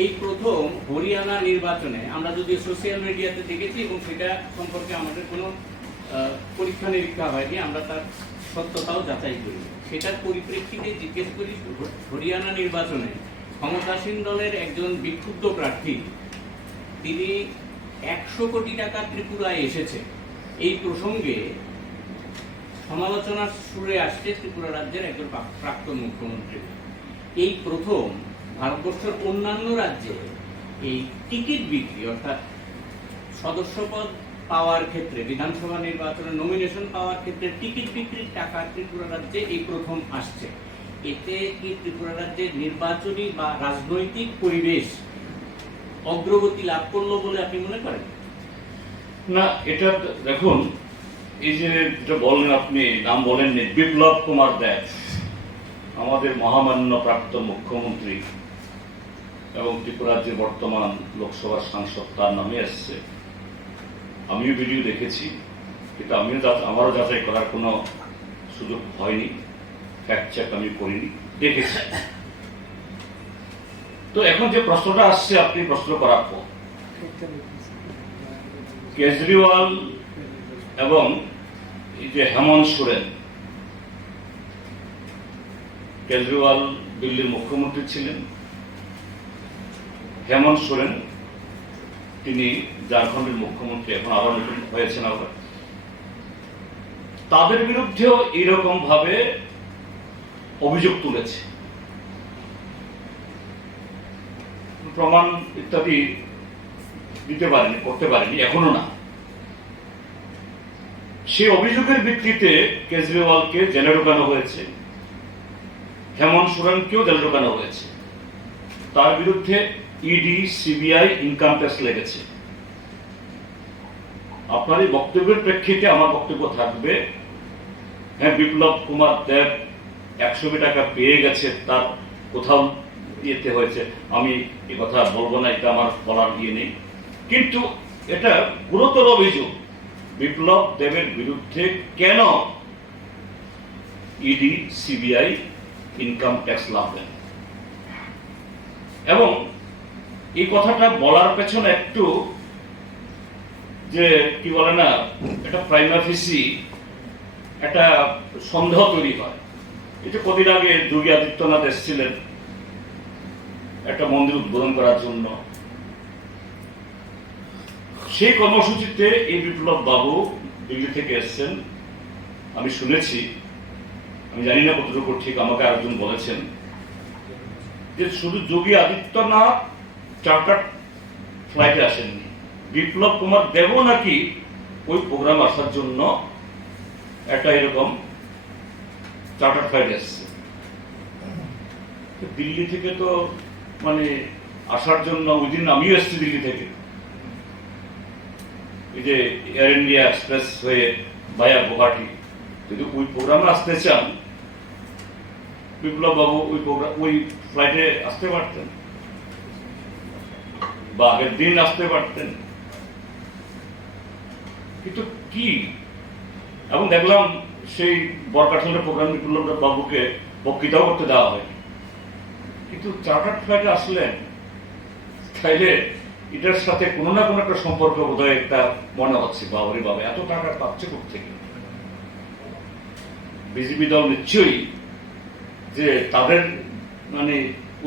এই প্রথম হরিয়ানা নির্বাচনে আমরা যদি সোশ্যাল মিডিয়াতে দেখেছি এবং সেটা সম্পর্কে আমাদের কোনো পরীক্ষা নিরীক্ষা হয়নি, আমরা তার সত্যতাও যাচাই করি। সেটার পরিপ্রেক্ষিতে জিজ্ঞেস করি, হরিয়ানা নির্বাচনে ক্ষমতাসীন দলের একজন বিক্ষুব্ধ প্রার্থী, তিনি একশো কোটি টাকা ত্রিপুরায় এসেছে। এই প্রসঙ্গে সমালোচনার সুরে আসছে ত্রিপুরা রাজ্যের একজন প্রাক্তন মুখ্যমন্ত্রী। এই প্রথম ভারতবর্ষের অন্যান্য রাজ্যে এই টিকিট বিক্রি, অর্থাৎ সদস্যপদ পাওয়ার ক্ষেত্রে, বিধানসভা নির্বাচনে নমিনেশন পাওয়ার ক্ষেত্রে টিকিট বিক্রির টাকা ত্রিপুরা রাজ্যে এই প্রথম আসছে। এতে কি ত্রিপুরা রাজ্যের নির্বাচনী বা রাজনৈতিক পরিবেশ অগ্রগতি লাভ করল বলে আপনি মনে করেন? না, এটা দেখুন, এই যে যেটা বললেন আপনি, নাম বলেননি, বিপ্লব কুমার দেব আমাদের মহামান্য প্রাক্তন মুখ্যমন্ত্রী এবং ত্রিপুরা রাজ্যের বর্তমান লোকসভার সাংসদ তার নামে এসছে। আমিও ভিডিও দেখেছি, কিন্তু আমিও আমারও যাচাই করার কোনো সুযোগ হয়নি ফ্যাক্ট চেক আমি করিনি, দেখেছি। তো এখন যে প্রশ্নটা আসছে, আপনি প্রশ্ন করার পর, কেজরিওয়াল এবং এই যে হেমন্ত সোরেন কেজরিওয়াল দিল্লির মুখ্যমন্ত্রী ছিলেন। হেমন্ত সোরেন, তিনি ঝাড়খণ্ডের মুখ্যমন্ত্রী, এখন আবার নতুন হয়েছেন আবার। তাদের বিরুদ্ধেও এইরকম ভাবে অভিযোগ তুলেছে। প্রমাণ ইত্যাদি দিতে পারেনি, করতে পারেনি, এখনও না। সে অভিযোগের ভিত্তিতে কেজরিওয়ালকে জেলে ঢোকানো হয়েছে। হেমন্ত সোরেনকেও জেলে ঢোকানো হয়েছে। তার বিরুদ্ধে ইডি সিবিআই ইনকাম ট্যাক্স লেগেছে। আপনার এই বক্তব্যের প্রেক্ষিতে আমার বক্তব্য থাকবে হ্যাঁ বিপ্লব কুমার দেব একশো টাকা পেয়ে গেছে, তার কোথাও ইয়েতে হয়েছে, আমি এ কথা বলব না, এটা আমার বলার ইয়ে নেই। কিন্তু এটা গুরুতর অভিযোগ, বিপ্লব দেবের বিরুদ্ধে কেন ইডি সিবিআই ইনকাম ট্যাক্স লাভবেন এবং এই কথাটা বলার পেছনে একটু যে কি বলে না এটা প্রাইমাফিসি একটা সন্দেহ তৈরি হয়। এটা কদিন আগে যোগী আদিত্যনাথ এসেছিলেন একটা মন্দির উদ্বোধন করার জন্য। সেই কর্মসূচিতে এই বিপ্লব বাবু দিল্লি থেকে এসেছেন। আমি শুনেছি আমি জানি না কতটুকু ঠিক, আমাকে আরেকজন বলেছেন। যে শুধু যোগী আদিত্যনাথ চার্টার ফ্লাইটে আসেননি। বিপ্লব কুমার দেবও নাকি ওই প্রোগ্রাম আসার জন্য একটা এরকম চার্টার ফ্লাইট এসছে। দিল্লি থেকে তো মানে আসার জন্য ওই দিন আমিও এসেছি দিল্লি থেকে। এই যে এয়ার ইন্ডিয়া এক্সপ্রেস হয়ে ভায়া গুয়াহাটি। যদি ওই প্রোগ্রামে আসতে চান বিপ্লব বাবু ওই প্রোগ্রাম ওই ফ্লাইটে আসতে পারতেন। বা আগের দিন আসতে পারতেন। কিন্তু কি? এবং দেখলাম সেই বরকাঠলের প্রোগ্রাম বিপ্লব বাবুকে বক্তৃতাও করতে দেওয়া হয়। কিন্তু চার্টার ফ্লাইটে আসলেন, তাইলে এটার সাথে কোনো না কোনো একটা সম্পর্ক বোধহয় একটা মনে হচ্ছে, বাবরি বাবা, এত টাকা পাচ্ছে থেকে বিজেপি দল নিশ্চয়ই যে তাদের মানে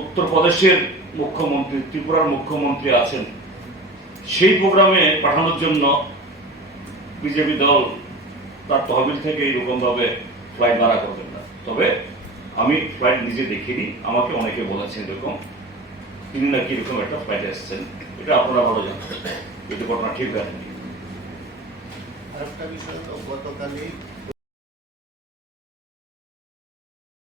উত্তরপ্রদেশের মুখ্যমন্ত্রী, ত্রিপুরার মুখ্যমন্ত্রী আছেন, সেই প্রোগ্রামে পাঠানোর জন্য বিজেপি দল তার তহবিল থেকে এইরকম ভাবে ফ্লাইট ভাড়া করবেন না। তবে আমি ফ্লাইট নিজে দেখিনি, আমাকে অনেকে বলেছেন এরকম। তিনি নাকি এরকম একটা ফ্লাইটে এসছেন, এটা আপনারা ভালো জানেন। যদি ঘটনা ঠিক হয়নি আরেকটা বিষয় তো গতকালই